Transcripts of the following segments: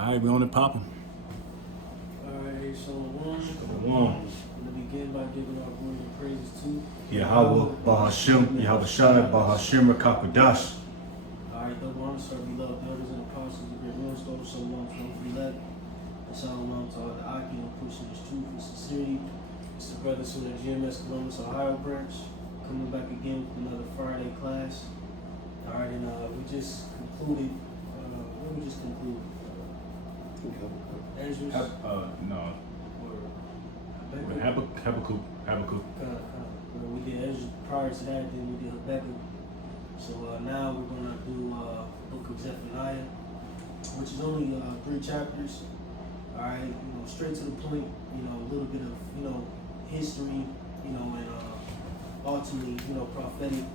Alright, we on it popping. Alright, so one. Shalom. I'm gonna begin by giving our glory and praises to Yahweh, Bahashim, Yahweh Shai, Bahashim, Rakakwadash. Alright, double honor to our beloved elders and apostles, the great millstone, shalom to those we elect, and shalom to all the Aki and pushing this truth and sincerity. It's the brothers from the GMS Columbus, Ohio branch, coming back again with another Friday class. Alright, and we just concluded, what did we just conclude? Ezra's? No. Or Habakkuk. Well, we did Ezra prior to that, then we did Habakkuk. So now we're going to do book of Zephaniah, which is only 3 chapters. All right, straight to the point. A little bit of history, and ultimately prophetic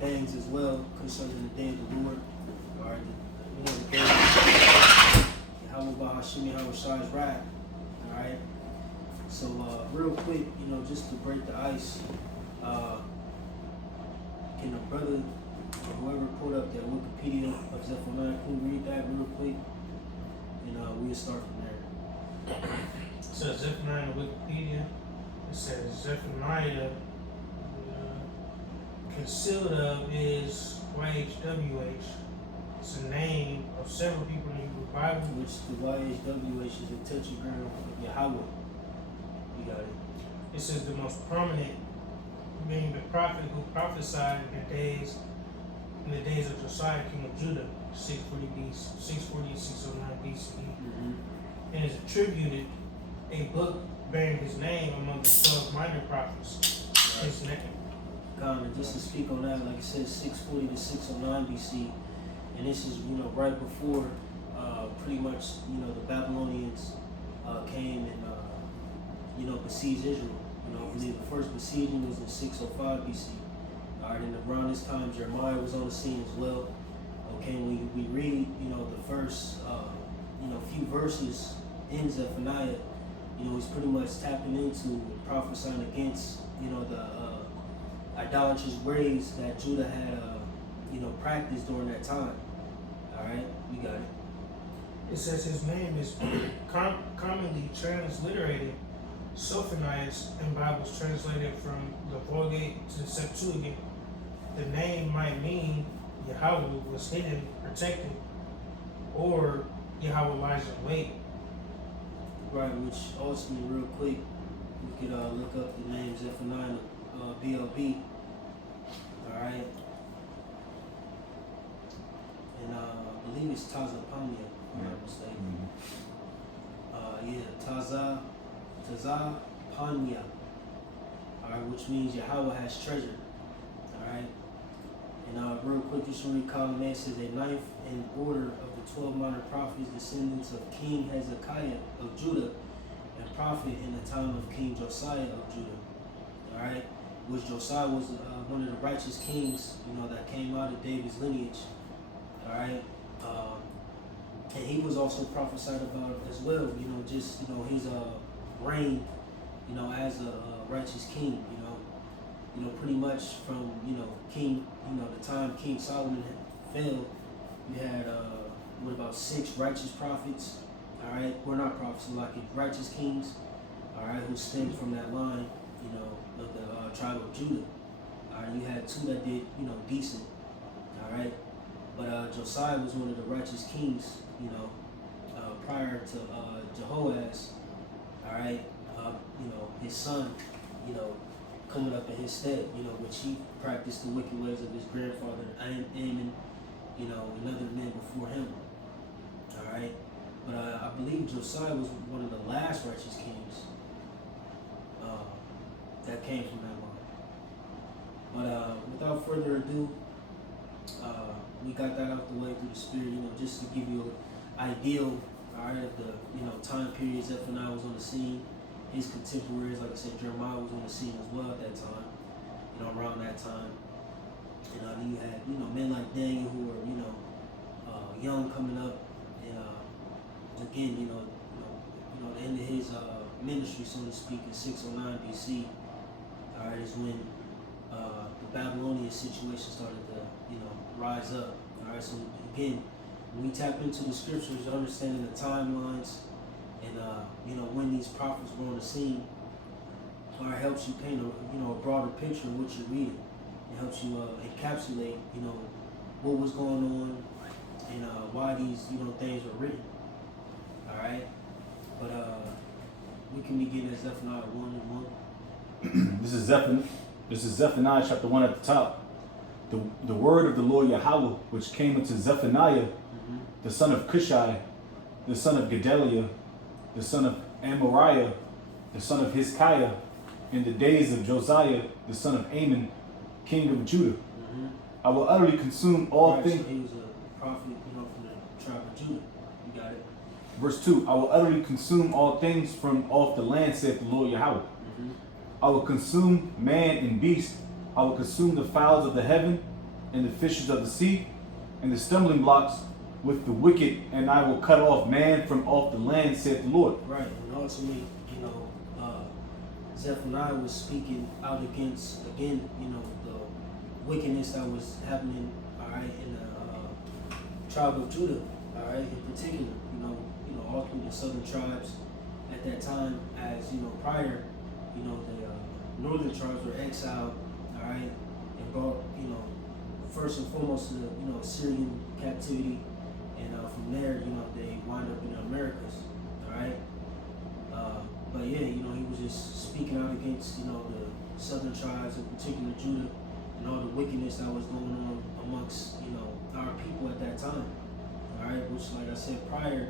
things as well concerning the day of the Lord. All right, the day Yahweh Bahashim, Yahweh Shai's wrath. All right. So real quick, just to break the ice, can the brother or whoever pulled up that Wikipedia of Zephaniah, can you read that real quick? And we'll start from there. So Zephaniah on Wikipedia, it says Zephaniah concealed of is YHWH. It's a name of several people in the Hebrew Bible. Which the YHWH is a tetragram of Yahweh. You got it. It says the most prominent, being the prophet who prophesied in the days of Josiah, king of Judah, 640 to 609 BCE, and is attributed a book bearing his name among the 12 minor prophets. Right. His name. And just to speak on that, like it says 640 to 609 BC, and this is right before pretty much the Babylonians came and besieged Israel. I believe the first besieging was in 605 BC. All right, and around this time Jeremiah was on the scene as well. Okay, when we read the first few verses in Zephaniah, he's pretty much tapping into prophesying against the idolatrous ways that Judah had practiced during that time. All right, we got it. It says his name is commonly transliterated Sophonias in Bibles translated from the Vulgate to the Septuagint. The name might mean Yahweh was hidden, protected, or Yahweh lies in wait. Right, which ultimately, real quick, we could look up the name Zephaniah, BLB. All right, and I believe it's Tazapania, if I'm not mistaken. Tazapania. All right, which means Yahweh has treasure. All right, and real quick, just to read column A, says a ninth in order of the 12 minor prophets, descendants of King Hezekiah of Judah, and prophet in the time of King Josiah of Judah. All right, which Josiah was one of the righteous kings, that came out of David's lineage. All right, and he was also prophesied about as well. Just his reign, as a righteous king. Pretty much from King, the time King Solomon fell, you had about 6 righteous prophets. All right, well, not prophets, like righteous kings. All right, who stemmed from that line, of the tribe of Judah. All right, you had 2 that did decent. All right, but Josiah was one of the righteous kings, prior to Jehoaz. All right, his son, coming up in his stead, which he practiced the wicked ways of his grandfather Amon, and other men before him. All right, but I believe Josiah was one of the last righteous kings that came from that line. But without further ado, we got that out the way through the Spirit, just to give you an ideal, all right, of the time period Zephaniah was on the scene. His contemporaries, like I said, Jeremiah was on the scene as well at that time, around that time. And then you had, men like Daniel who were, young coming up, and again, the end of his ministry, so to speak, in 609 BC. All right, is when the Babylonian situation started to, rise up. All right, so again, when we tap into the scriptures, understanding the timelines, and when these prophets were on the scene, it helps you paint a broader picture of what you're reading. It helps you encapsulate what was going on and why these things were written. All right, but we can begin at Zephaniah 1:1. This is Zephaniah chapter 1 at the top. The word of the Lord Yahweh, which came unto Zephaniah, the son of Cushai, the son of Gedaliah, the son of Amariah, the son of Hezekiah, in the days of Josiah, the son of Amon, king of Judah. I will utterly consume all things. So he was a prophet, from the tribe of Judah. You got it. Verse 2, I will utterly consume all things from off the land, saith the Lord Yahweh. I will consume man and beast. I will consume the fowls of the heaven and the fishes of the sea and the stumbling blocks with the wicked, and I will cut off man from off the land, saith the Lord. Right, and ultimately, Zephaniah was speaking out against, again, the wickedness that was happening, all right, in the tribe of Judah, all right, in particular, all through the southern tribes at that time, as prior, the northern tribes were exiled, all right, and brought, first and foremost to the, Assyrian captivity, and from there, they wind up in the Americas, all right. But yeah, he was just speaking out against, the southern tribes, in particular Judah, and all the wickedness that was going on amongst, our people at that time. All right, which, like I said, prior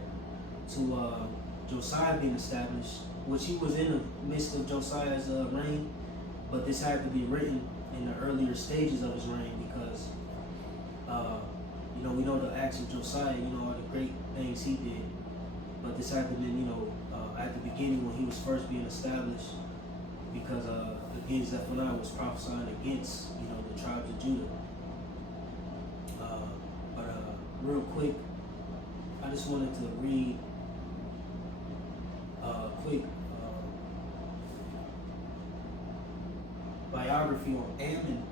to Josiah being established, which he was in the midst of Josiah's reign, but this had to be written in the earlier stages of his reign because, we know the acts of Josiah, all the great things he did, but this had to be, at the beginning when he was first being established, because again Zephaniah was prophesying against the tribes of Judah. But real quick, I just wanted to read a quick biography on Amon,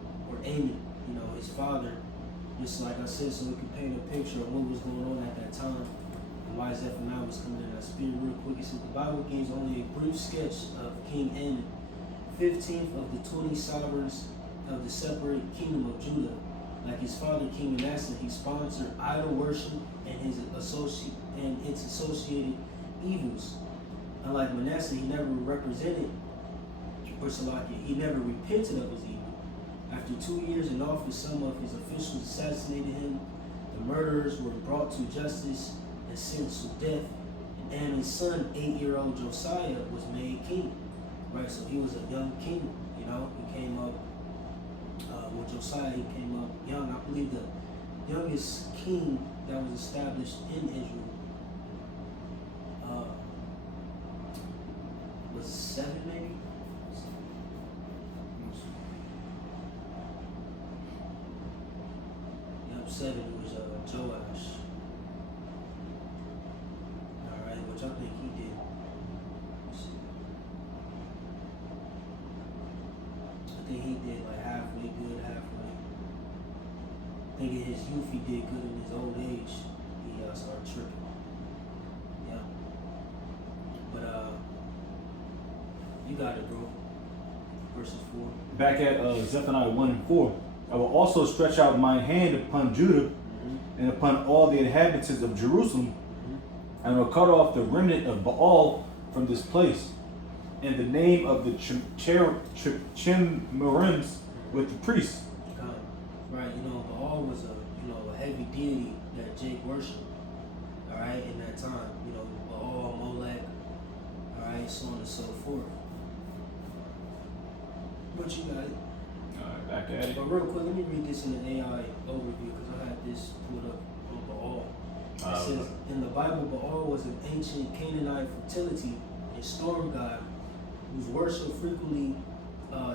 his father, just like I said, so we could paint a picture of what was going on at that time. Why Zephaniah was coming in that spirit. Real quick, it says the Bible gives only a brief sketch of King Amon, 15th of the 20 sovereigns of the separate kingdom of Judah. Like his father King Manasseh, he sponsored idol worship and its associated evils. Unlike Manasseh, he never repented of his evil. After 2 years in office, some of his officials assassinated him. The murderers were brought to justice and sentenced to death. And Amon's son, 8-year-old Josiah, was made king. Right, so he was a young king. He came up with Josiah. He came up young. I believe the youngest king that was established in Israel was 7, maybe. Yep, 7 was Joash. Which I think he did. I think he did like halfway good, halfway. I think in his youth he did good. In his old age, he started tripping. Yeah. But you got it, bro. Verses 4. Back at Zephaniah 1:4. I will also stretch out my hand upon Judah and upon all the inhabitants of Jerusalem, and will cut off the remnant of Baal from this place, and the name of the Chemarims with the priests. Right, Baal was a heavy deity that Jake worshipped. All right, in that time, Baal, Molech, all right, so on and so forth. But you got it. All right, back at it. But real quick, let me read this in the AI overview because I had this pulled up on Baal. It says, in the Bible, Baal was an ancient Canaanite fertility and storm god whose worship frequently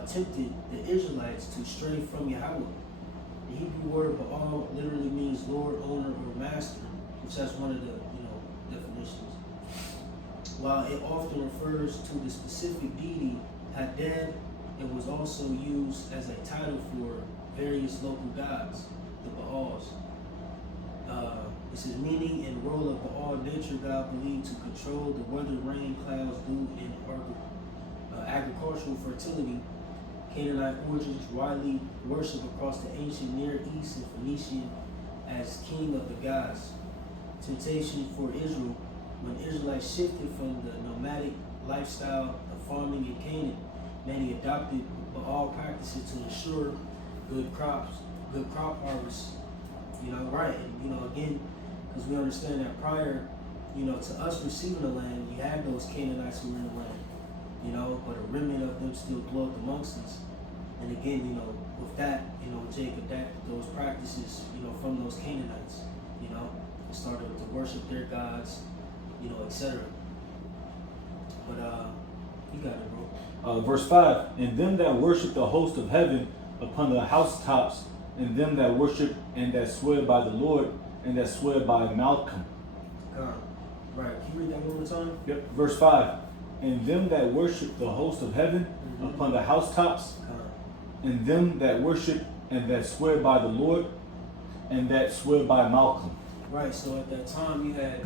tempted the Israelites to stray from Yahweh. The Hebrew word Baal literally means Lord, owner, or master, which that's one of the definitions. While it often refers to the specific deity Hadad, it was also used as a title for various local gods, the Baals. It says, meaning and role of the all nature God believed to control the weather, rain, clouds, dew, and agricultural fertility. Canaanite origins widely worshipped across the ancient Near East and Phoenician as king of the gods. Temptation for Israel. When Israelites shifted from the nomadic lifestyle of farming in Canaan, many adopted Baal practices to ensure good crop harvest. Right? And, again, because we understand that prior, to us receiving the land, you had those Canaanites who were in the land, but a remnant of them still dwelt amongst us. And again, with that, Jacob adapted those practices, from those Canaanites, and started to worship their gods, etc. But you got it, bro. Verse 5, and them that worship the host of heaven upon the housetops, and them that worship and that swear by the Lord, and that swear by Malcolm. Right, can you read that one more time? Yep. Verse 5, and them that worship the host of heaven upon the housetops, and them that worship and that swear by the Lord, and that swear by Malcolm. Right, so at that time you had,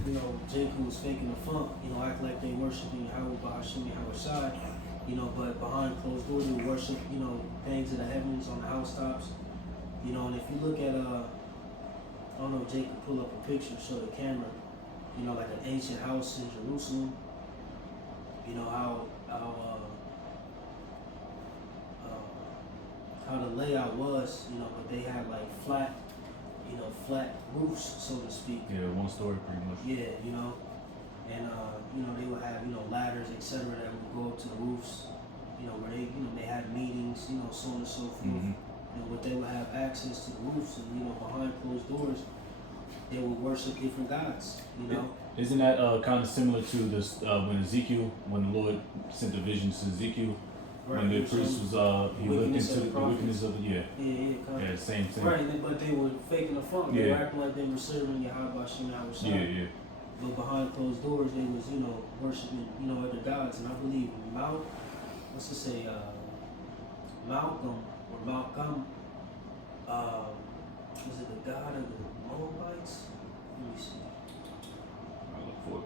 Jacob was faking the funk, act like they worshiping Yahweh Bahashim Yahushai, but behind closed doors they would worship, things in the heavens on the housetops. And if you look at I don't know if Jake could pull up a picture, show the camera, like an ancient house in Jerusalem, how the layout was, but they had like flat roofs, so to speak. Yeah, one story pretty much. Yeah, and they would have, ladders, etc. that would go up to the roofs, where they, they had meetings, so on and so forth. Mm-hmm. But they would have access to the roofs, and behind closed doors, they would worship different gods. Isn't that kind of similar to this when the Lord sent the visions to Ezekiel, right, when the priest was he looked into the wickedness of the yeah, same thing. Right, but they were faking the funk. They were acting like they were serving Yahweh Shem Yeah. But behind closed doors, they was worshiping other gods, and I believe Malcolm or Malcolm, was it the god of the Moabites? Let me see. I look for it.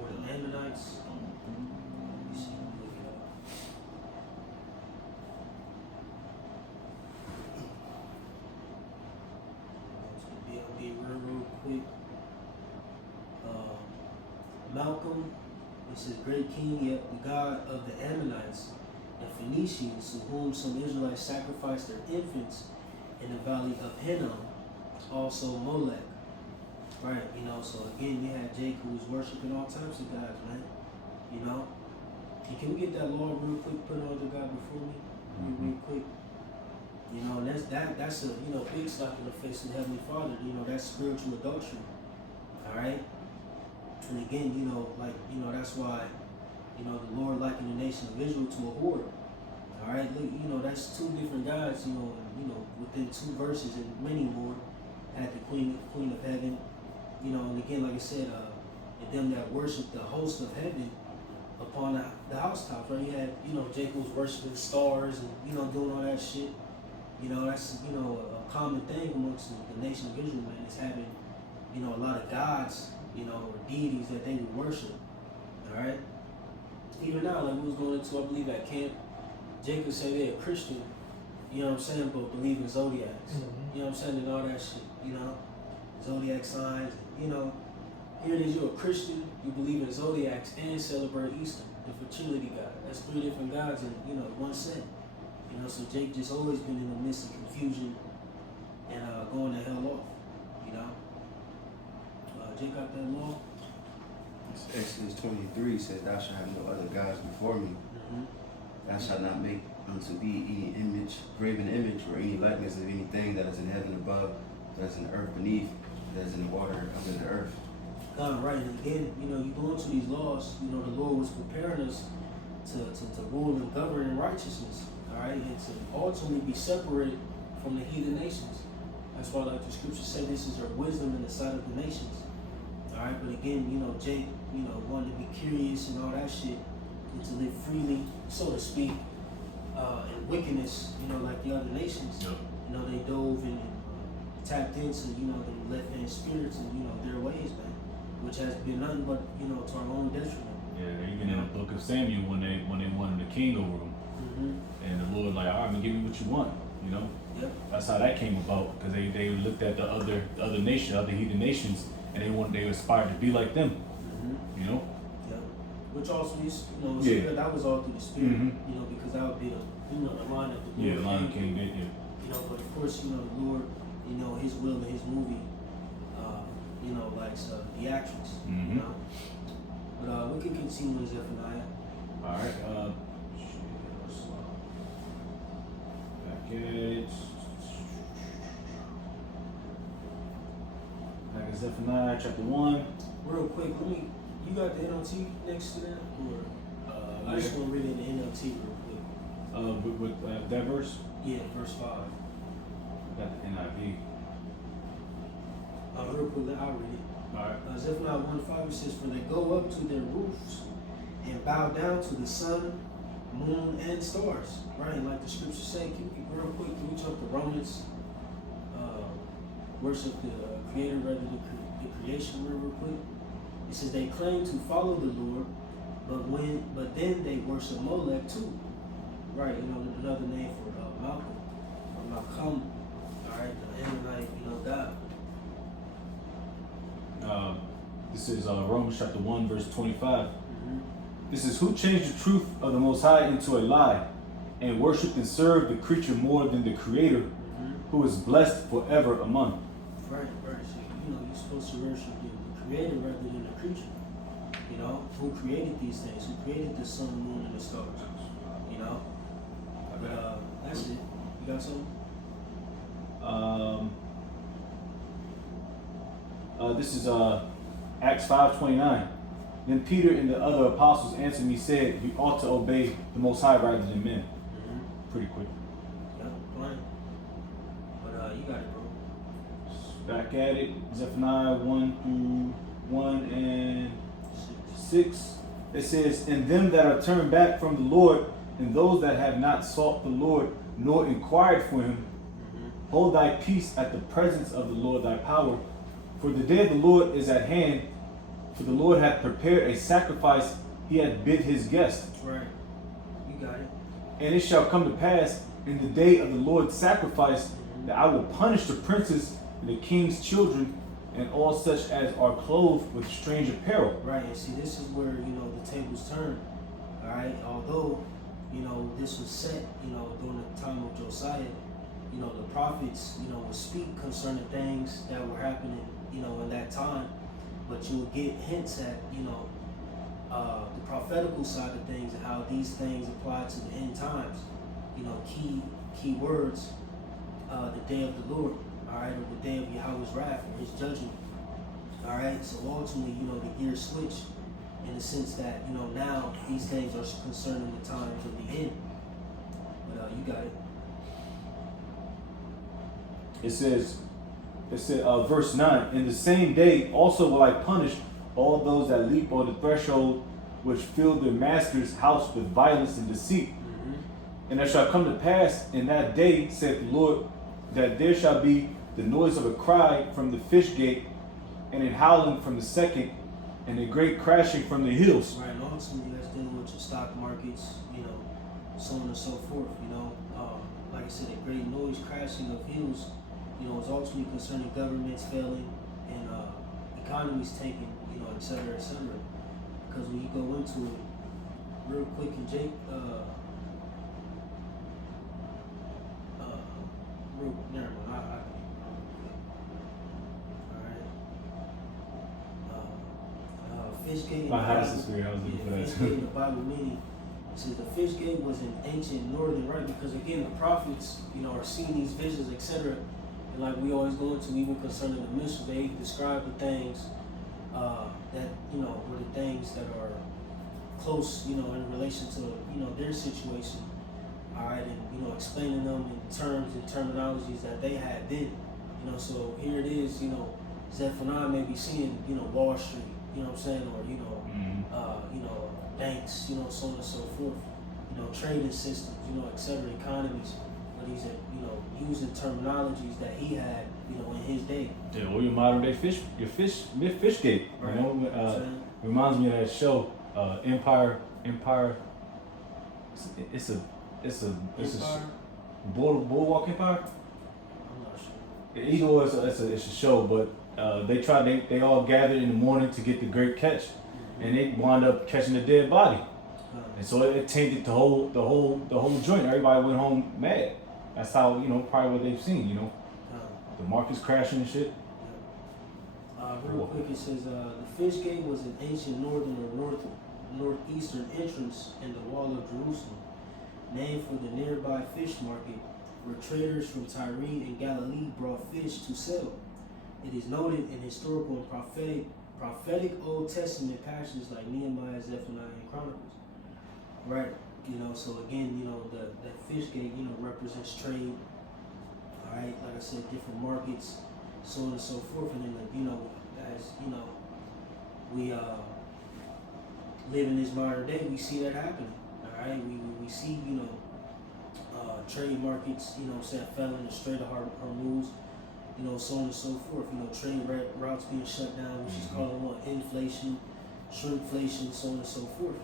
Or the Ammonites. Let me see. Look it up. I'll be real quick. Malcolm, it says, great king, yet the god of the Ammonites and Phoenicians, to whom some Israelites sacrificed their infants in the valley of Hinnom, also Molech. Right, so again, you had Jake who was worshiping all types of gods, man. And can we get that law real quick, put on the God before me? Real quick. And that's a, big slap in the face of the Heavenly Father, that's spiritual adultery. Alright? And again, that's why, the Lord likened the nation of Israel to a whore. Alright, look, that's two different gods, within two verses and many more. Had the Queen of Heaven, and again, like I said, and them that worship the host of heaven upon the housetops, right? You had, Jacob was worshiping stars and, doing all that shit. That's, a common thing amongst the nation of Israel, man, is having, a lot of gods, or deities that they would worship. Alright? Even now, like we was going into, I believe, at camp, Jacob said they're a Christian, but believe in zodiacs. And all that shit, zodiac signs, here it is, you're a Christian, you believe in zodiacs and celebrate Easter, the fertility god. That's three different gods in, one set. So Jake just always been in the midst of confusion and going the hell off, Jake got that law? Exodus 23 says, thou shalt have no other gods before me. Thou shalt not make unto thee any image, graven image, or any likeness of anything that is in heaven above, that is in the earth beneath, that is in the water under the earth. God, right. And again, you go into these laws, the Lord was preparing us to rule and govern in righteousness, all right, and to ultimately be separated from the heathen nations. That's why, like the scripture said, this is our wisdom in the sight of the nations. All right, but again, Jake, wanted to be curious and all that shit, and to live freely, so to speak, in wickedness, like the other nations. Yep. They dove in tapped into, you know, the left hand spirits and, you know, their ways, man, which has been nothing but, you know, to our own detriment. Yeah, even in the book of Samuel, when they wanted the king over them, and the Lord like, all right, I'm gonna give you what you want, you know. Yep. That's how that came about, because they looked at the other nation, other heathen nations, and they aspired to be like them, you know. Yep. Which also is, you know, Yeah. spirit, that was all through the spirit, you know, because that would be the, you know, the line of the Lord. Yeah, the Lion King, yeah. You know, but of course, you know, the Lord, you know, His will and His movie, you know, likes theatrics, you know. But we can continue with Zephaniah. All right. Back at it. Back at Zephaniah chapter 1. Real quick, you got the NLT next to that? Or I just want to read it in the NLT real quick. With that verse? Yeah, verse 5. Got the NIV. Real quick, I'll read it. All right. Zephaniah 1:5, it says, "For they go up to their roofs and bow down to the sun, moon, and stars." Right, and like the scriptures say, real quick, can we jump to Romans? Worship the Creator rather than the creation real quick. It says they claim to follow the Lord, but then they worship Molech too. Right, you know, another name for Malcolm or Malcolm. All right, the Ammonite, you know, God. This is Romans chapter 1, verse 25. This is, who changed the truth of the Most High into a lie, and worshipped and served the creature more than the Creator, who is blessed forever among. Right. So, you know, you're supposed to worship the Creator rather than the creature. You know, who created these things? Who created the sun, moon, and the stars? You know. But that's it. You got something? This is Acts 5:29. Then Peter and the other apostles answered me, said, "You ought to obey the Most High rather than men." Pretty quick. Yeah, fine. But you got it, bro. Back at it. Zephaniah 1 and 6. It says, "And them that are turned back from the Lord, and those that have not sought the Lord, nor inquired for him, hold thy peace at the presence of the Lord thy power. For the day of the Lord is at hand, for the Lord hath prepared a sacrifice, he hath bid his guest. Right. You got it. And it shall come to pass in the day of the Lord's sacrifice that I will punish the princes and the king's children and all such as are clothed with strange apparel." Right, and see, this is where, you know, the tables turn. All right, although, you know, this was set, you know, during the time of Josiah, you know, the prophets, you know, would speak concerning things that were happening, you know, in that time, but you would get hints at, you know, the prophetical side of things and how these things apply to the end times. You know, key words, the day of the Lord, all right, or the day of Yahweh's wrath or His judgment. All right, so ultimately, you know, the gears switch in the sense that, you know, now these things are concerning the times of the end. But you got it. It says, verse 9, "In the same day also will I punish all those that leap on the threshold, which fill their master's house with violence and deceit. And it shall come to pass in that day, saith the Lord, that there shall be the noise of a cry from the fish gate, and a howling from the second, and a great crashing from the hills." Right, and ultimately that's dealing with your stock markets, you know, so on and so forth, you know. Like I said, a great noise crashing of hills, you know, is ultimately concerning governments failing and economies tanking, you know, et cetera, et cetera. Because when you go into it real quick, and Jake, never mind, alright. Fish gate in the My house Bible- is weird. I was looking for that Fish too. gate in the Bible meaning, it says the fish gate was an ancient northern, right? Because again, the prophets, you know, are seeing these visions, etc. And like we always go into, even concerning the mission, they describe the things that, you know, were the things that are close, you know, in relation to, you know, their situation. All right, and you know, explaining them in terms and terminologies that they had then. You know, so here it is, you know, Zephaniah may be seeing, you know, Wall Street, you know what I'm saying, or you know, banks, you know, so on and so forth, you know, trading systems, you know, et cetera, economies, but he's, you know, using terminologies that he had you know, in his day. Yeah, or your modern day fish gate. Right. You know, reminds me of that show, Empire. It's a Empire? Boardwalk Empire. I'm not sure. Either way, it's a show, but they all gathered in the morning to get the great catch, and they wound up catching a dead body, and so it tainted the whole joint. Everybody went home mad. That's how, you know, probably what they've seen. You know, the market's crashing and shit. Real quick, it says the Fish Gate was an ancient northern or northeastern entrance in the wall of Jerusalem, named for the nearby fish market, where traders from Tyre and Galilee brought fish to sell. It is noted in historical and prophetic Old Testament passages like Nehemiah, Zephaniah, and Chronicles. Right, you know. So again, you know, that Fish Gate, you know, represents trade. All right, like I said, different markets, so on and so forth, and then, you know, as you know, we live in this modern day, we see that happening. All right, we see, you know, trade markets, you know, fell in the Strait of Hormuz, you know, so on and so forth. You know, trade routes being shut down, which is calling on inflation, shrinkflation, so on and so forth.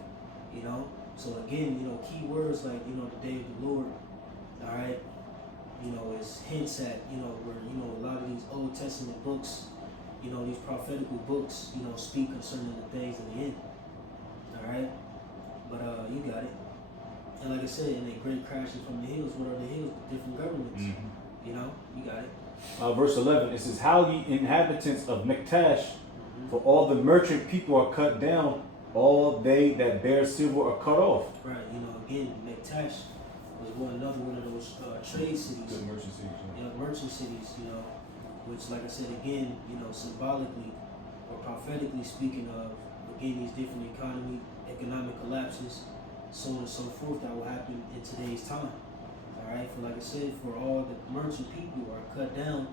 You know, so again, you know, key words like, you know, the day of the Lord. All right, you know, is hints at, you know, where, you know, a lot of these Old Testament books, you know, these prophetical books, you know, speak concerning the things of the end. All right, but you got it. And like I said, in a great crashing from the hills, what are the hills? Different governments. You know, you got it. Verse 11, it says, "How ye inhabitants of Miktash, for all the merchant people are cut down, all they that bear silver are cut off." Right, you know, again, Miktash was another one of those trade cities. Good merchant cities. You know, merchant cities, you know, which, like I said, again, you know, symbolically or prophetically speaking of, again, these different economic collapses, so on and so forth, that will happen in today's time. All right, for like I said, for all the merchant people are cut down,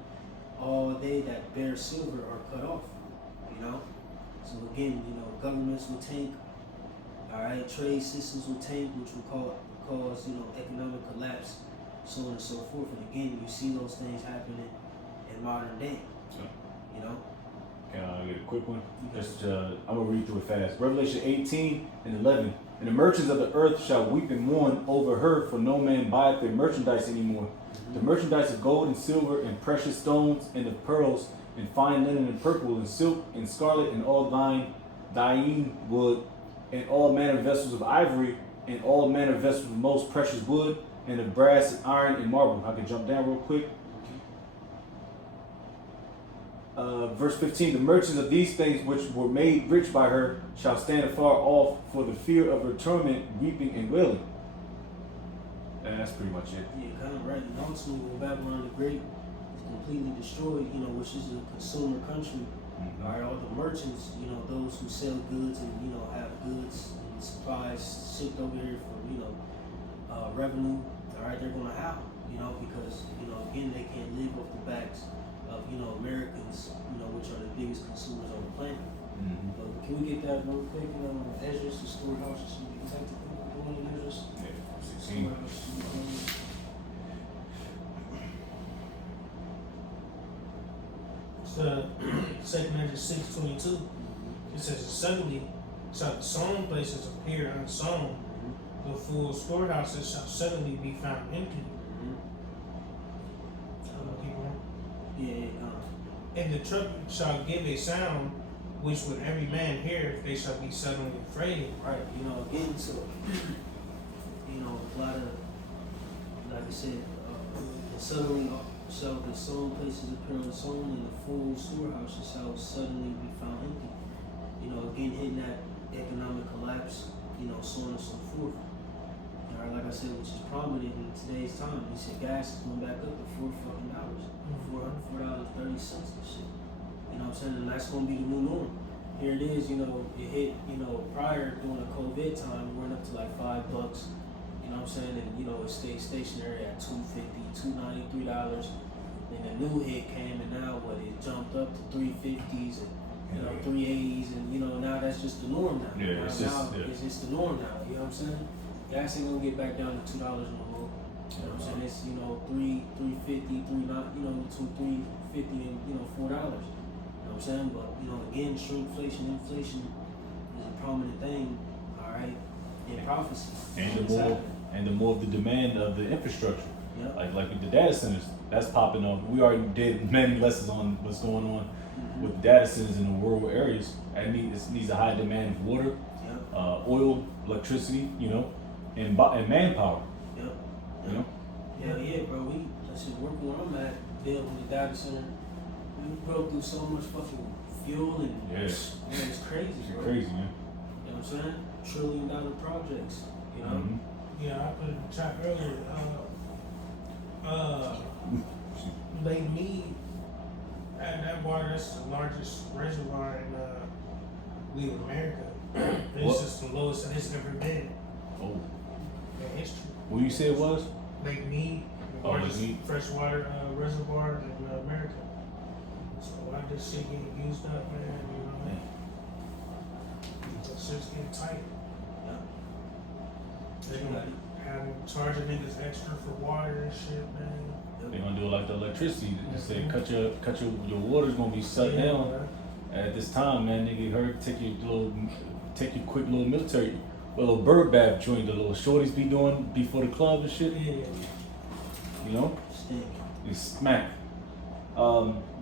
all they that bear silver are cut off. You know, so again, you know, governments will tank. All right, trade systems will tank, which will cause, you know, economic collapse, so on and so forth. And again, you see those things happening in modern day. You know. Can I get a quick one? Just, I'm gonna read through it fast. Revelation 18 and 11. "And the merchants of the earth shall weep and mourn over her, for no man buyeth their merchandise anymore. The merchandise of gold and silver and precious stones and of pearls and fine linen and purple and silk and scarlet and all dyeing wood and all manner of vessels of ivory and all manner of vessels of most precious wood and of brass and iron and marble." I can jump down real quick. Verse 15, "The merchants of these things which were made rich by her shall stand afar off for the fear of her torment, weeping and wailing." And that's pretty much it. Yeah, kind of right. And ultimately, when Babylon the Great is completely destroyed, you know, which is a consumer country, all right, all the merchants, you know, those who sell goods and, you know, have goods and supplies shipped over here for, you know, revenue, all right, they're going to howl, you know, because, you know, again, they can't live off the backs of, you know, Americans, you know, which are the biggest consumers on the planet. But can we get that real quick? You know, Ezra's, the storehouse, should be exactly what in Ezra's? Yeah, 16. It's 2 Ezra 6:22. It says, "Suddenly shall the sown places appear unsown, the full storehouses shall suddenly be found empty." Yeah, "And the trumpet shall give a sound, which when every man heareth, they shall be suddenly afraid." right. You know, again, so, you know, a lot of, like I said, and suddenly shall the sown places appear unsown, and the full storehouses shall suddenly be found empty. You know, again, hitting that economic collapse, you know, so on and so forth. All right, like I said, which is prominent in today's time. You said gas is going back up to $4 fucking dollars, $4.30 and shit. You know what I'm saying? And that's going to be the new norm. Here it is, you know, it hit, you know, prior during the COVID time, it went up to like $5. You know what I'm saying? And, you know, it stayed stationary at $2.50, $2.93. Then the new hit came, and now what? It jumped up to $3.50s and, you know, $3.80s, and, you know, now that's just the norm now. Yeah, It's just the norm now. You know what I'm saying? Gas ain't gonna get back down to $2 no more. You know what I'm saying? It's, you know, $3.50, between $3.50 and, $4. You know what I'm saying? But, again, shrinkflation, inflation is a prominent thing, all right, in prophecy. And the more of the demand of the infrastructure. Yep. Like with the data centers, that's popping on. We already did many lessons on what's going on with the data centers in the rural areas. It needs a high demand of water, oil, electricity, and manpower. Yep. You know? Yeah, bro. That's just working where I'm at, building the data center. We broke through so much fucking fuel and man, it's crazy, bro. It's crazy, man. You know what I'm saying? $1 trillion projects, Mm-hmm. Yeah, I put in the chat earlier. Lake Mead, that water, that's the largest reservoir in America. It's just the lowest that it's ever been Oh, in history. what you say it was? Lake Mead, the Lake largest Mead. freshwater reservoir in America. So why this shit getting used up, man? It's just getting tight. They gonna have charging niggas extra for water and shit, man. They're gonna do it like the electricity. They say cut your water's gonna be shut down Man. at this time, man. Nigga, heard take your quick little military, little bird bath joint, the little shorties be doing before the club and shit. Yeah. You know, Stinking. it's smack.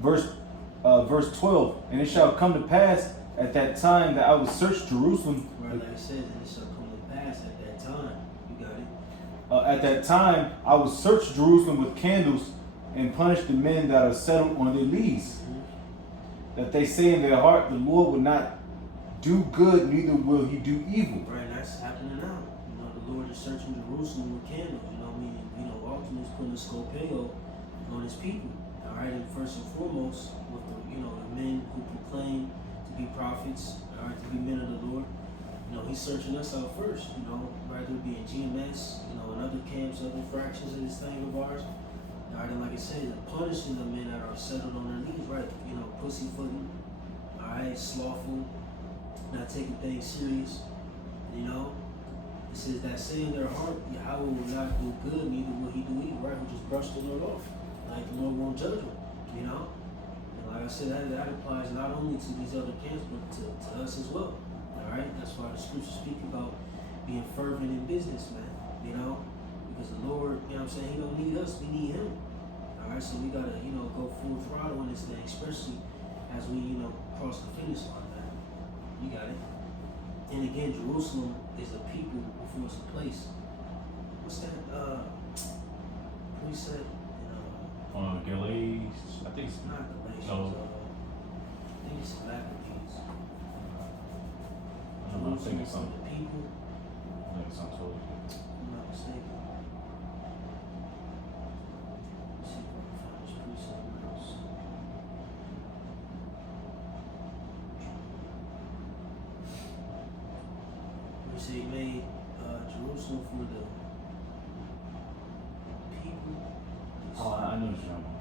Verse 12, and it shall come to pass at that time that I will search Jerusalem. Right, like it says, and it shall come to pass at that time. You got it. At that time, I will search Jerusalem with candles and punish the men that are settled on their lees. That they say in their heart, the Lord will not do good, neither will he do evil. Right, and that's happening now. The Lord is searching Jerusalem with candles. Meaning, ultimately he's putting a scopeo on his people. All right, and first and foremost, with the men who proclaim to be prophets, all right, to be men of the Lord. He's searching us out first. Whether it be in GMS, and other camps, other fractions of this thing of ours. All right, and like I said, punishing the men that are settled on their knees, right? Pussyfooting, all right, slothful, not taking things serious. It says that say in their heart, Yahweh will not do good, neither will he do evil, right? Who just brushed the Lord off. Like the Lord won't judge them, And like I said, that applies not only to these other camps, but to us as well. All right? That's why the scriptures speak about being fervent in business, man. Because the Lord, he don't need us, we need him. All right? So we got to, go full throttle on this thing, especially as we, cross the finish line, man. You got it. And again, Jerusalem is a people before it's a place. What's that precept? Galatians, I think it's Not Galatians. No. I think it's Maccabees. I'm thinking Jerusalem something. for the people. I think it's something totally different. If I'm not mistaken. Let's see if I can find this precept else. We say he made Jerusalem for the people. Oh, I know what you're talking about.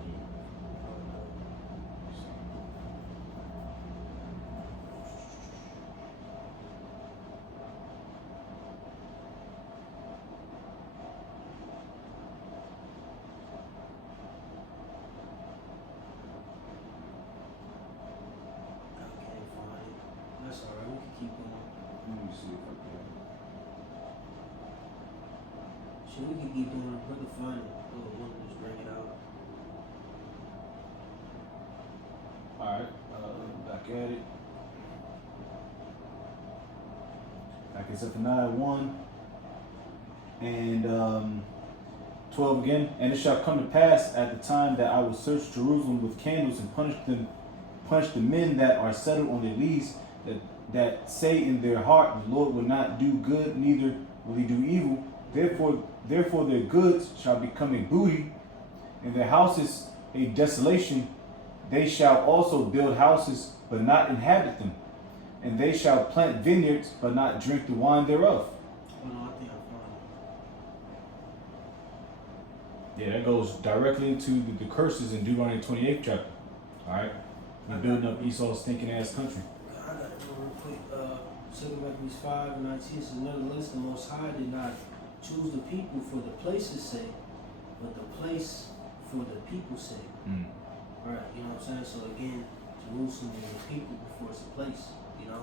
I can't find it. That's alright, we can keep going. Let me see if I can. Shit, we can keep doing it. Brother find it. We'll just bring it out. Alright, back at it. Back in Zephaniah 1 and 12 again. And it shall come to pass at the time that I will search Jerusalem with candles and punish the men that are settled on their lees, that say in their heart, the Lord will not do good, neither will he do evil. Therefore their goods shall become a booty, and their houses a desolation. They shall also build houses, but not inhabit them. And they shall plant vineyards, but not drink the wine thereof. Oh no, I think I found it. Yeah, that goes directly into the curses in Deuteronomy 28th chapter. Alright? We're building up Esau's stinking ass country. I got it real quick. 2 Maccabees 5:19 says, nevertheless, the Most High did not choose the people for the place's sake, but the place for the people's sake. Mm. Right, you know what I'm saying? So again, Jerusalem is a people before it's a place, you know?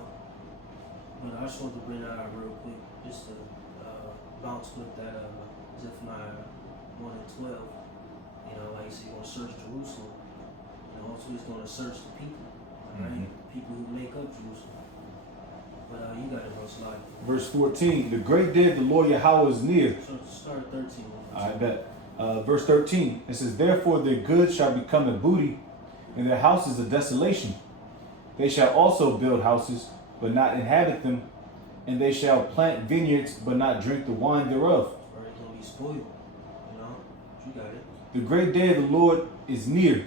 But I just want to bring that out real quick, just to bounce with that Zephaniah 1 and 12. You know, like you said, you're going to search Jerusalem. You know, also he's going to search the people, alright? People who make up Jerusalem. But you got it, bro, slide. Verse 14, the great day of the Lord Yahweh is near. So start at 13. I bet. Verse 13, it says, therefore their goods shall become a booty, and their houses a desolation. They shall also build houses, but not inhabit them, and they shall plant vineyards, but not drink the wine thereof. Or it's going to be spoiled, you know? You got it. The great day of the Lord is near.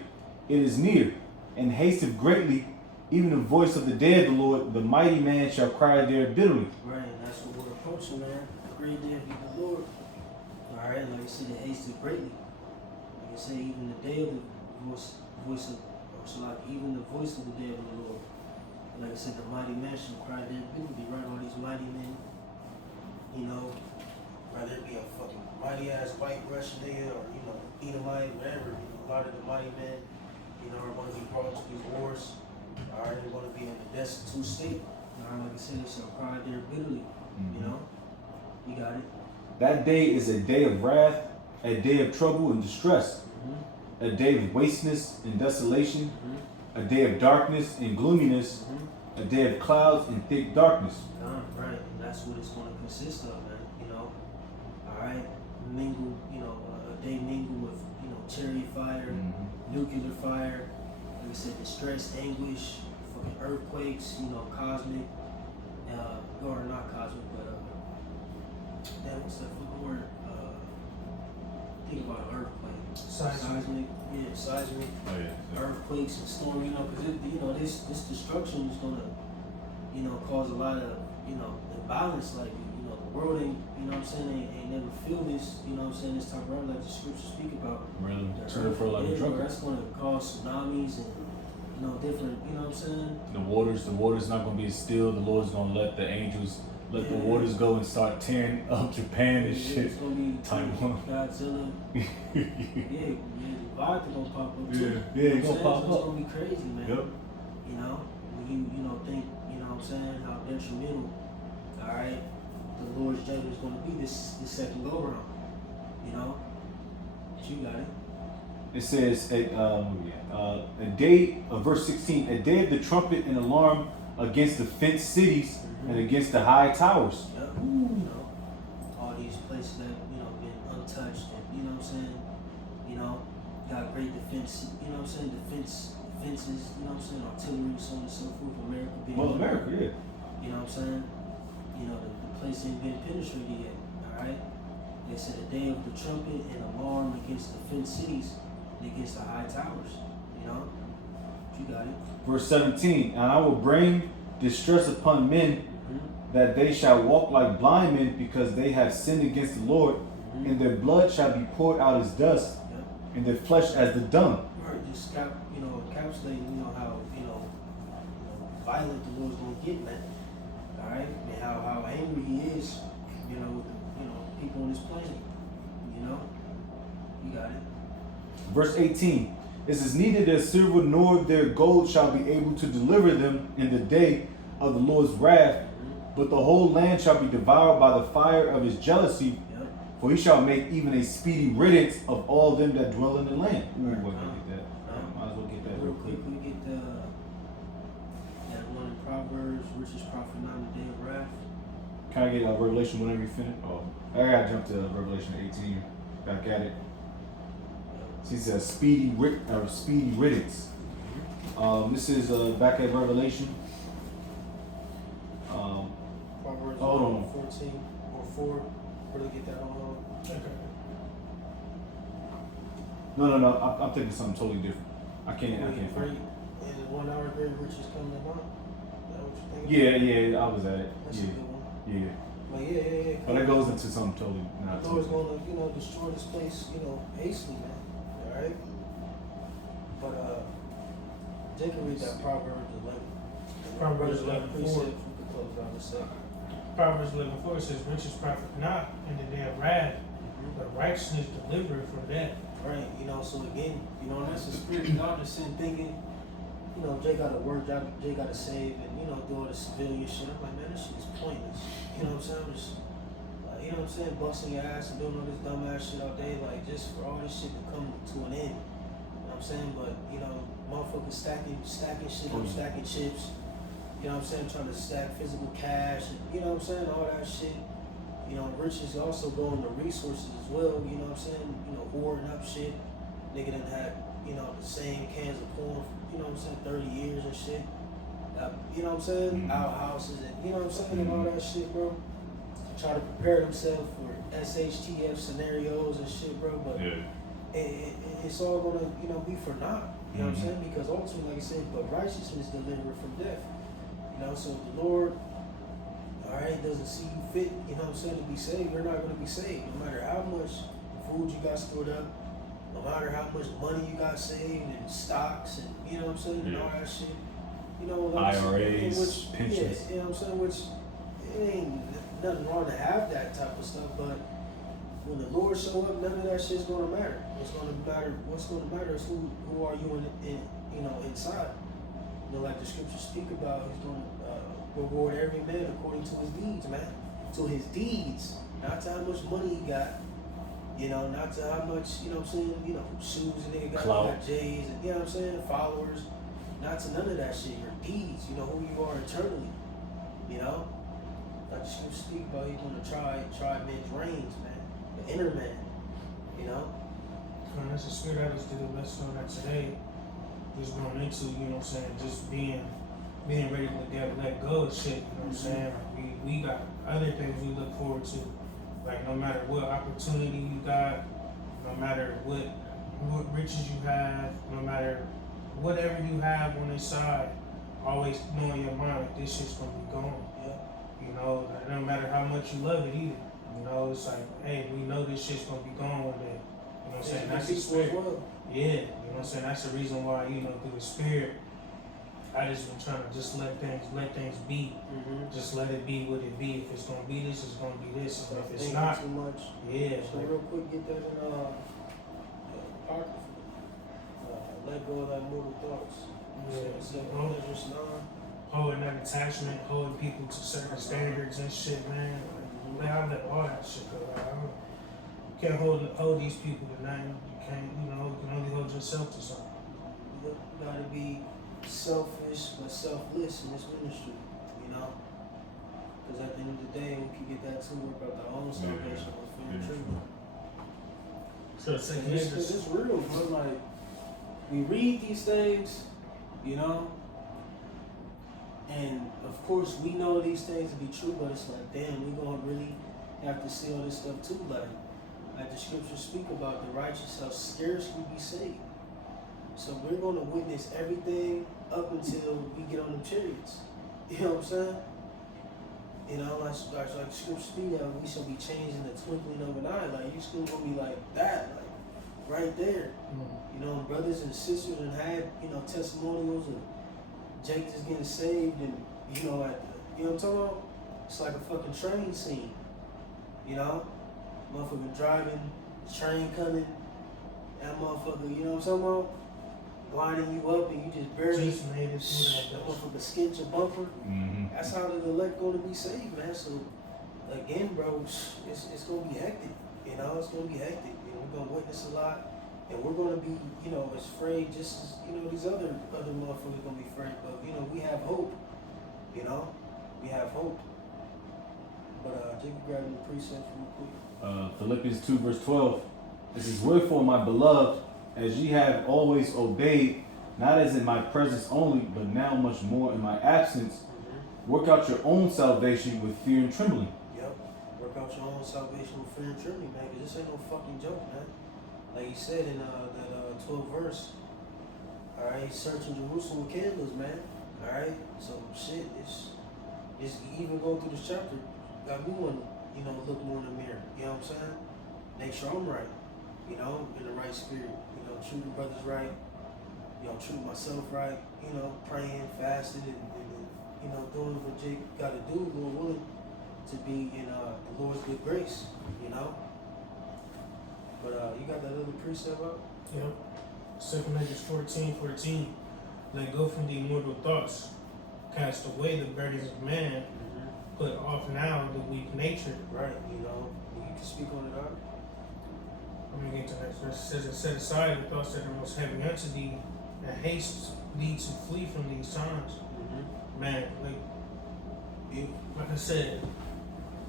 It is near, and hasteth greatly. Even the voice of the day of the Lord, the mighty man shall cry there bitterly. Right, and that's what we're approaching, man. The great day of the Lord. Alright, like I said, it hasted greatly. Like I say, even the day of the voice of, or so like even the voice of the day of the Lord. Like I said, the mighty man shall cry there bitterly, right? All these mighty men, you know, whether it be a fucking mighty ass white Russian nigga or, you know, Edomite, whatever, you know, a lot of the mighty men, you know, are going to be brought to these wars. Alright, they want to be in a destitute state. Alright, like I said, they shall cry there bitterly, you know? You got it. That day is a day of wrath, a day of trouble and distress, a day of wasteness and desolation, a day of darkness and gloominess, a day of clouds and thick darkness. Right, and that's what it's going to consist of, man. You know, all right, mingle. You know, a day mingle with chariot fire, nuclear fire. Like I said, distress, anguish, fucking earthquakes. You know, cosmic, or not cosmic, but what's that fucking word? Think about an earthquake. Seismic, yeah, seismic. Oh yeah. Earthquakes and storm, because this destruction is gonna, cause a lot of, imbalance. Like, the world ain't, what I'm saying, ain't never feel this, what I'm saying, this time around, like the scriptures speak about. Really? That's gonna cause tsunamis and, different, what I'm saying. The water's not gonna be still. The Lord's gonna let the angels let the waters go and start tearing up Japan and shit. It's gonna be Taiwan. Godzilla. yeah, Leviathan gonna pop up too. Yeah, it's gonna pop It's up. gonna be crazy, man. Yep. When you think, what I'm saying, how detrimental, alright, the Lord's judgment is gonna be this second go around. But you got it. It says a day of verse 16, a day of the trumpet and alarm against the fenced cities and against the high towers. Yep. All these places that been untouched, and what I'm saying, got great defense. Defenses. What I'm saying, artillery, so on and so forth. America being America, yeah. What I'm saying, the place ain't been penetrated yet. All right. They said a day of the trumpet and alarm against the fenced cities and against the high towers. You got it. Verse 17, and I will bring distress upon men, that they shall walk like blind men, because they have sinned against the Lord, and their blood shall be poured out as dust, and their flesh as the dung. Right, just encapsulating, how violent the Lord's gonna get, man. All right, and how angry He is, with the people on this planet. You got it. Verse 18, it says, neither their silver nor their gold shall be able to deliver them in the day of the Lord's wrath, but the whole land shall be devoured by the fire of His jealousy, for He shall make even a speedy riddance of all them that dwell in the land. Ooh, I get that. Might as well get that real quick. We get that one in Proverbs, richest prophet not in the day of wrath. Can I get Revelation whenever you finish? Oh, I gotta jump to Revelation 18. Back at it. She says speedy riddance. This is back at Revelation. Proverbs hold on. 14 or 4. Where do we get that on? Okay. No. I'm thinking something totally different. I can't Great, find it. and 1 hour great riches coming about. Is that what you're thinking? Yeah, I was at it. That's a good one. Yeah. But yeah. But that goes into something totally not The Lord's totally. going to, destroy this place, hastily, man. All right. But Jake can read that Proverbs 11. Proverbs 11:4. Precept, we can close out the second. Proverbs 11:4 says, richest profit not in the day of wrath, But righteousness delivered from that. Right, so again, and that's the spirit of God that's in thinking, Jay gotta work, Jay gotta save, and, do all the civilian shit. I'm like, man, this shit is pointless. You know what I'm saying? I'm just, busting your ass and doing all this dumb ass shit all day, like, just for all this shit to come to an end. You know what I'm saying? But, motherfuckers stacking shit up, stacking chips, trying to stack physical cash, and, all that shit. Riches also go into resources as well, hoarding up shit. Nigga done had, the same cans of corn for, 30 years and shit. Outhouses and, and all that shit, bro. Try to prepare themselves for SHTF scenarios and shit, bro. But it's all gonna, be for naught. You know what I'm saying? Because ultimately, like I said, but righteousness delivered from death. So if the Lord, doesn't see you fit, to be saved, you're not going to be saved. No matter how much food you got stored up, no matter how much money you got saved and stocks and, and all that shit. Like IRAs, pensions. Which it ain't nothing wrong to have that type of stuff, but when the Lord show up, none of that shit's going to matter. What's going to matter is who are you inside. Like the scriptures speak about, he's going to reward every man according to his deeds, man. To his deeds, not to how much money he got, not to how much, shoes a nigga got J's and, followers, not to none of that shit. Your deeds, who you are eternally, Like the scriptures speak about, he's going to try men's reins, man. The inner man, And that's the spirit I just did a lesson on that today. Just going into, just being ready to let go of shit, Like we got other things we look forward to. Like no matter what opportunity you got, no matter what riches you have, no matter whatever you have on this side, always know in your mind like this shit's gonna be gone. Yeah. No matter how much you love it either. It's like, hey, we know this shit's gonna be gone one day. That's the spirit. Yeah, that's the reason why, through the spirit, I just been trying to just let things be. Just let it be what it be. If it's gonna be this, it's gonna be this. And if it's not, too much. Yeah. So real quick, get that in apocrypha. Let go of that mortal thoughts. Holding that attachment, holding people to certain standards and shit, man. I let all that shit go. You can't hold these people to nothing. You can't, you can only hold yourself to something. You gotta be selfish but selfless in this ministry, Because at the end of the day, we can get that to work out our own salvation with fear and trembling. So it's real, bro. Like, we read these things, and of course we know these things to be true, but it's like, damn, we gonna really have to see all this stuff too. Like the scriptures speak about, the righteous shall scarcely be saved. So we're gonna witness everything up until we get on the chariots. You know what I'm saying? Like the scriptures speak of, we shall be changed in the twinkling of an eye. Like, you still gonna be like that, like right there. Brothers and sisters and had, testimonials of Jake just getting saved, and you know what I'm talking about? It's like a fucking train scene. Motherfucker driving, train coming, that motherfucker, you know what I'm talking about? Lining you up and you just barely made it through that motherfucker skint your bumper. That's how the elect gonna be saved, man. So again, bro, it's gonna be hectic. It's gonna be hectic. We're gonna witness a lot. And we're gonna be, as afraid just as, these other motherfuckers gonna be afraid. But, we have hope. We have hope. But Jacob grabbing the precepts real quick. Philippians 2 verse 12. This is wherefore, my beloved, as ye have always obeyed, not as in my presence only, but now much more in my absence, work out your own salvation with fear and trembling. Yep. Work out your own salvation with fear and trembling, man, because this ain't no fucking joke, man. Like you said in that 12th verse, alright, searching Jerusalem with candles, man. Alright, so shit, it's even going through this chapter, got me want to, look more in the mirror. You know what I'm saying? Make sure I'm right, in the right spirit. Treat the brothers right, treat myself right, praying, fasting, and doing what Jake got to do, Lord willing, to be in the Lord's good grace, But you got that other precept up? Yep. 2 Corinthians 14:14. Let go from the immortal thoughts. Cast away the burdens of man. Put off now the weak nature. Right, you know. You can speak on it, Art. I'm going to get to the next verse. It says, and set aside the thoughts that are most heavy unto thee, and haste thee to flee from these times. Man, like I said,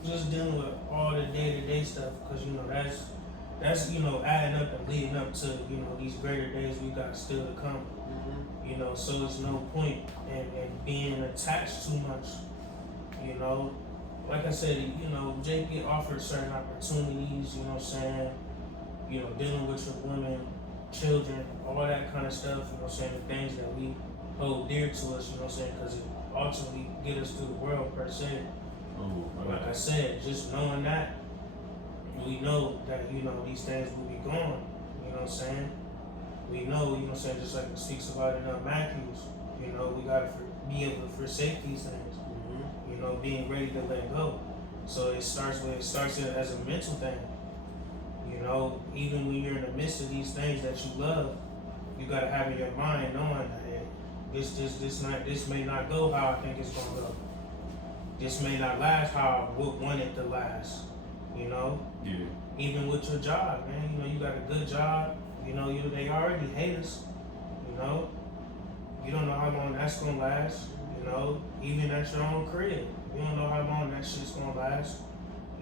just dealing with all the day-to-day stuff, because, you know, that's, you know, adding up and leading up to, you know, these greater days we got still to come. You know, so there's no point in being attached too much. You know, like I said, you know, Jake get offered certain opportunities, you know what I'm saying? You know, dealing with your women, children, all that kind of stuff, you know what I'm saying? The things that we hold dear to us, you know what I'm saying? Because it ultimately get us through the world, per se. Like I said, just knowing that, we know that, you know, these things will be gone, you know what I'm saying? We know, you know what I'm saying, just like it speaks about in Matthews, you know, we gotta be able to forsake these things. You know, being ready to let go. So it starts as a mental thing. You know, even when you're in the midst of these things that you love, you gotta have in your mind knowing that hey, this may not go how I think it's gonna go. This may not last how I would want it to last. You know? Yeah. Even with your job, man. You know, you got a good job. You know, they already hate us. You know? You don't know how long that's gonna last. You know, even at your own crib, you don't know how long that shit's gonna last.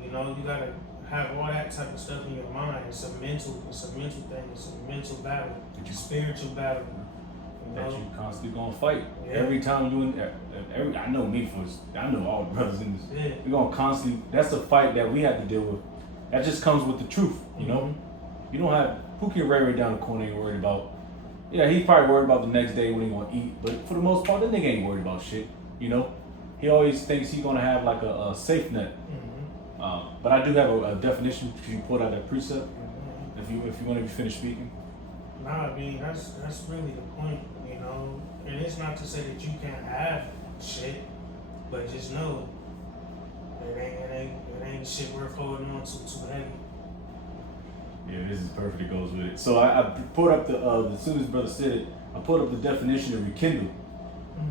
You know, you gotta have all that type of stuff in your mind. It's a mental thing. It's a mental battle. It's a spiritual battle. You That know? you constantly gonna fight. Yeah. Every time you I know me first. I know all the brothers in this. Yeah. We're gonna constantly. That's a fight that we have to deal with. That just comes with the truth. You know, you don't have Pookie Ray right down the corner ain't worried about. Yeah, he's probably worried about the next day when he gonna eat, but for the most part, that nigga ain't worried about shit. You know, he always thinks he's gonna have like a safe net. But I do have a definition because you pulled out that precept. If you want to be finished speaking. Nah, I mean that's really the point. You know, and it's not to say that you can't have shit, but just know it ain't shit worth holding on to too heavy. Yeah, this is perfect. It goes with it. So I pulled up as soon as brother said it, I pulled up the definition of rekindle.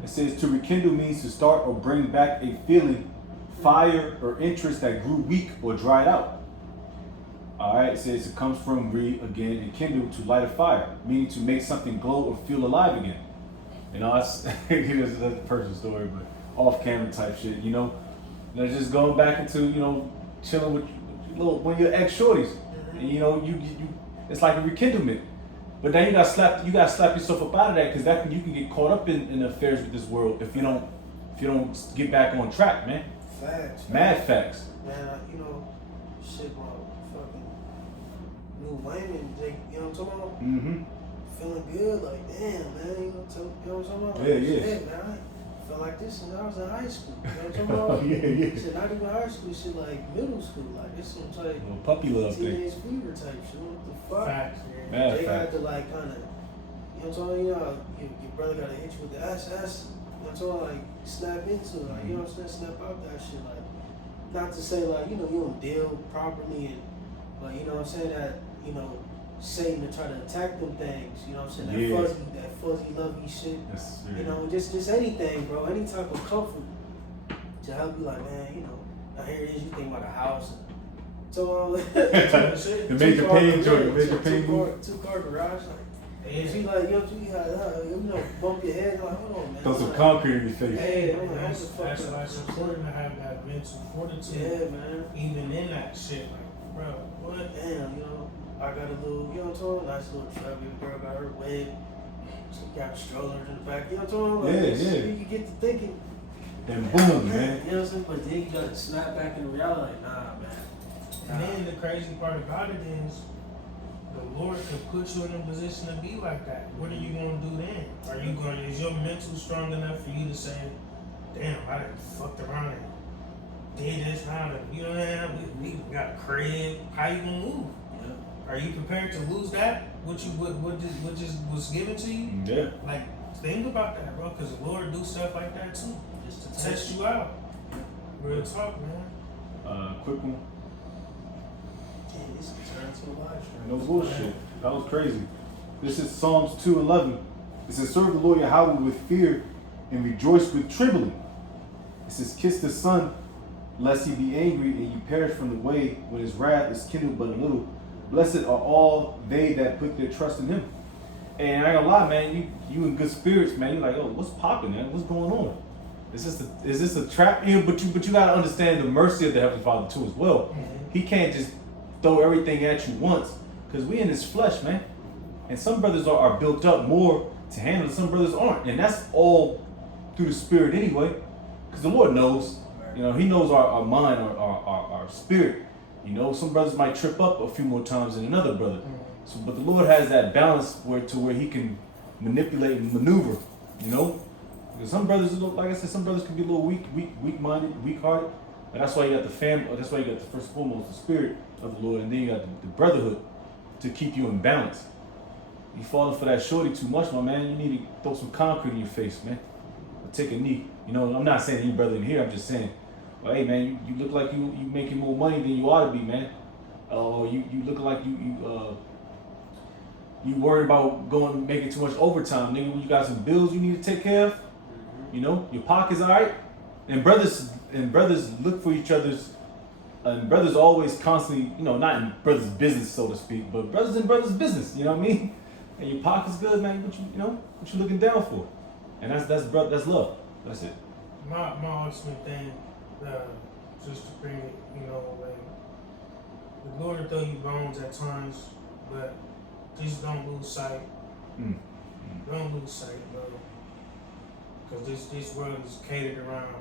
It says to rekindle means to start or bring back a feeling, fire, or interest that grew weak or dried out. All right, it says it comes from again, and kindle, to light a fire, meaning to make something glow or feel alive again. You know, that's a personal story, but off camera type shit. You know, just going back into, you know, chilling with one of your ex shorties. And, you know, you it's like a rekindlement. But then you got slap yourself up out of that, because you can get caught up in affairs with this world if you don't get back on track, man. Facts. Mad facts. Man, you know, shit, my fucking new Wayman, Jake, you know what I'm talking about? Mm-hmm. Feeling good, like, damn, man, you know what I'm talking about? Yeah, Like, yeah. shit, man, I felt like this since I was in high school, you know what I'm talking about? Yeah. Shit, not even high school, shit, like middle school, like, this some type Little puppy love thing. teenage fever type shit, what the fuck? Facts. Mad They facts. had to, like, kind of, you know what I'm talking about? You know, your brother got to hit you with the ass, you know what I'm talking about? Like, snap into it, like, you know what I'm saying? Snap out that shit, like, not to say, like, you know, you don't deal properly, but, you know what I'm saying, that, you know, Satan to try to attack them things, you know what I'm saying, Yeah. that fuzzy, lovey shit, That's you know, just anything, bro, any type of comfort to help you, like, man, you know, now here it is, you think about a house, so, The major pain joint, major pain move. two-car garage, like, Yeah. she like, you know, bump your head, like, hold on, man. Throw some like, concrete in your face. Hey, I'm like, That's what the fuck why it's important to have that mental fortitude. Yeah, man. Even in that shit, like, bro, what? Damn, you know, I got a little, you know what I'm talking about? Nice little truck. Baby girl got her wig. She got strollers in the back. You know what I'm talking about? Like, Yeah. You get to thinking. Then boom, man. You know what I'm saying? But then you got to snap back into reality. Like, nah, man. And then the crazy part about it is, the Lord could put you in a position to be like that. What are you gonna do then? Is your mental strong enough for you to say, damn, I done fucked around and did this, now that, you know what I mean? We got a crib. How you gonna move? Yeah. Are you prepared to lose that? What just was given to you? Yeah. Like, think about that, bro, because the Lord do stuff like that too. Just To test you out. Real talk, man. Quick one. Damn, It's turned to a live stream. No bullshit. That was crazy. This is Psalms 2:11. It says, serve the Lord Yahweh with fear and rejoice with trembling. It says, kiss the Son, lest he be angry and you perish from the way when his wrath is kindled but a little. Blessed are all they that put their trust in him. And I ain't gonna lie, man, you in good spirits, man. You're like, oh, what's popping, man? What's going on? Is this a trap? Yeah, but you gotta understand the mercy of the Heavenly Father too as well. Mm-hmm. He can't just throw everything at you once, because we in this flesh, man. And some brothers are built up more to handle it, some brothers aren't. And that's all through the Spirit anyway. Because the Lord knows. You know, he knows our mind, our spirit. You know, some brothers might trip up a few more times than another brother. So, but the Lord has that balance where he can manipulate and maneuver, you know? Because some brothers, like I said, some brothers can be a little weak-minded, weak-hearted. But that's why you got the family, that's why you got the first and foremost, the spirit of the Lord, and then you got the brotherhood to keep you in balance. You falling for that shorty too much, my man, you need to throw some concrete in your face, man. Or take a knee. You know, I'm not saying any brother in here, I'm just saying, well, hey man, you look like you making more money than you ought to be, man. Or you look like you worried about going making too much overtime, nigga. When you got some bills you need to take care of, you know, your pocket's alright. And brothers look for each other's, and brothers always constantly, you know, not in brothers' business so to speak, but brothers in brothers' business. You know what I mean? And your pocket's good, man. What you looking down for? And that's love. That's it. My ultimate thing, just to bring it, you know, like, the Lord will throw you bones at times, but just don't lose sight. Don't lose sight, bro. Because this world is catered around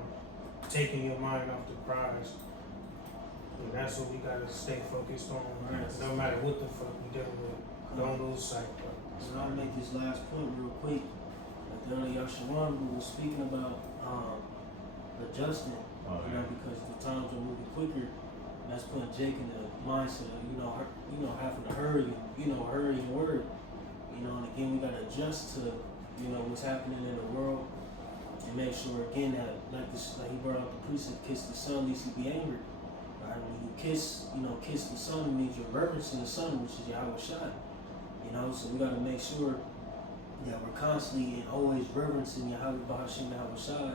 taking your mind off the prize. And that's what we gotta stay focused on, right? No matter what the fuck we dealing with. Don't lose sight, bro. So I'll make this last point real quick. Like the earlier Yashawan who was speaking about adjusting, you know, because the times are moving quicker. That's putting Jake in the mindset of, having to hurry and worry. You know, and again, we gotta adjust to, what's happening in the world and make sure again that, like he brought out the precept, kiss the Son, lest he be angry. Right? When you kiss the Son, it means you're reverencing the Son, which is Yahweh Shai. You know, so we gotta make sure that we're constantly and always reverencing Yahweh Bahashim Yahweh Shai.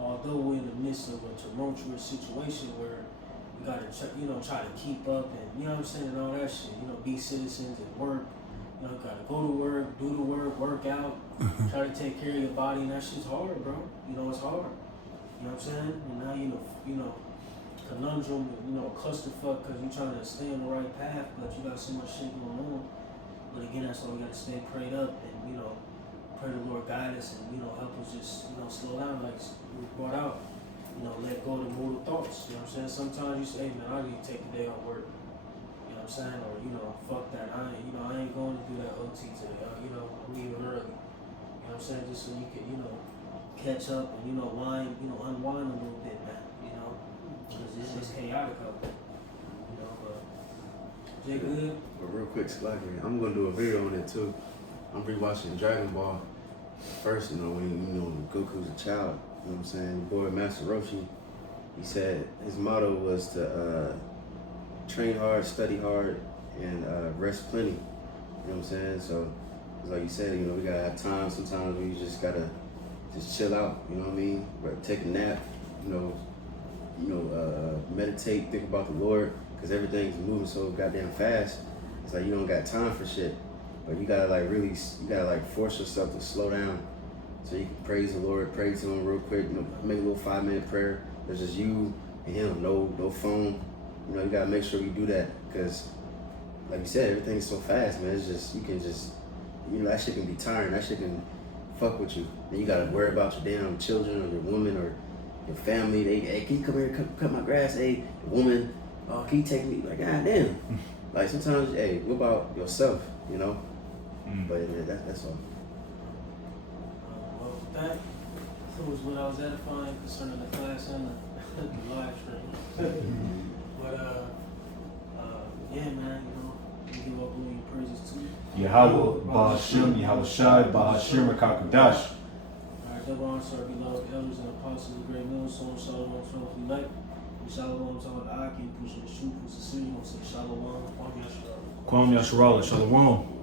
Although we're in the midst of a tumultuous situation where we gotta try to keep up and and all that shit. Be citizens and work. Gotta go to work, do the work out, try to take care of your body, and that shit's hard, bro. It's hard. You know what I'm saying? And now conundrum, clusterfuck because you're trying to stay on the right path, but you got so much shit going on. But again, that's why we gotta stay prayed up and pray the Lord guide us and help us just slow down, like we brought out. Let go of the mortal thoughts. You know what I'm saying? Sometimes you say, hey man, I need to take a day off work. You know what I'm saying? Or fuck that. I ain't going to do that OT today. I'm leaving early. You know what I'm saying? Just so you can, catch up and unwind a little bit, man. Because it's just chaotic out there. But Jay, good. But real quick, Slavery, I'm gonna do a video on it too. I'm rewatching Dragon Ball. First, when Goku's a child. You know what I'm saying? Your boy Master Roshi, he said his motto was to train hard, study hard, and rest plenty. You know what I'm saying? So, like you said, we gotta have time. Sometimes we just gotta just chill out. You know what I mean? But take a nap. Meditate, think about the Lord, because everything's moving so goddamn fast. It's like you don't got time for shit. But you gotta force yourself to slow down. So you can praise the Lord, pray to him real quick, make a little 5-minute prayer. There's just you and him, no phone. You gotta make sure you do that because, like you said, everything's so fast, man. It's just, you can just, that shit can be tiring. That shit can fuck with you. And you gotta worry about your damn children or your woman or your family. Hey, can you come here, cut my grass? Hey, the woman, oh, can you take me? Like, goddamn. Like sometimes, hey, what about yourself, But that's all. That was what I was edifying concerning the class and the live stream. But yeah, man, we give up all your praises too. Yahweh, Bahashim, Yahweh Shai, Bahashim, Rakakadash. Alright, double honor to our beloved elders and apostles of great news, so and so, if you like. Shalom to all the Aki, pushing the shoe, push the city, gonna say Shalom, Kwame Yasharala. Kwame Yasharala. Shalom.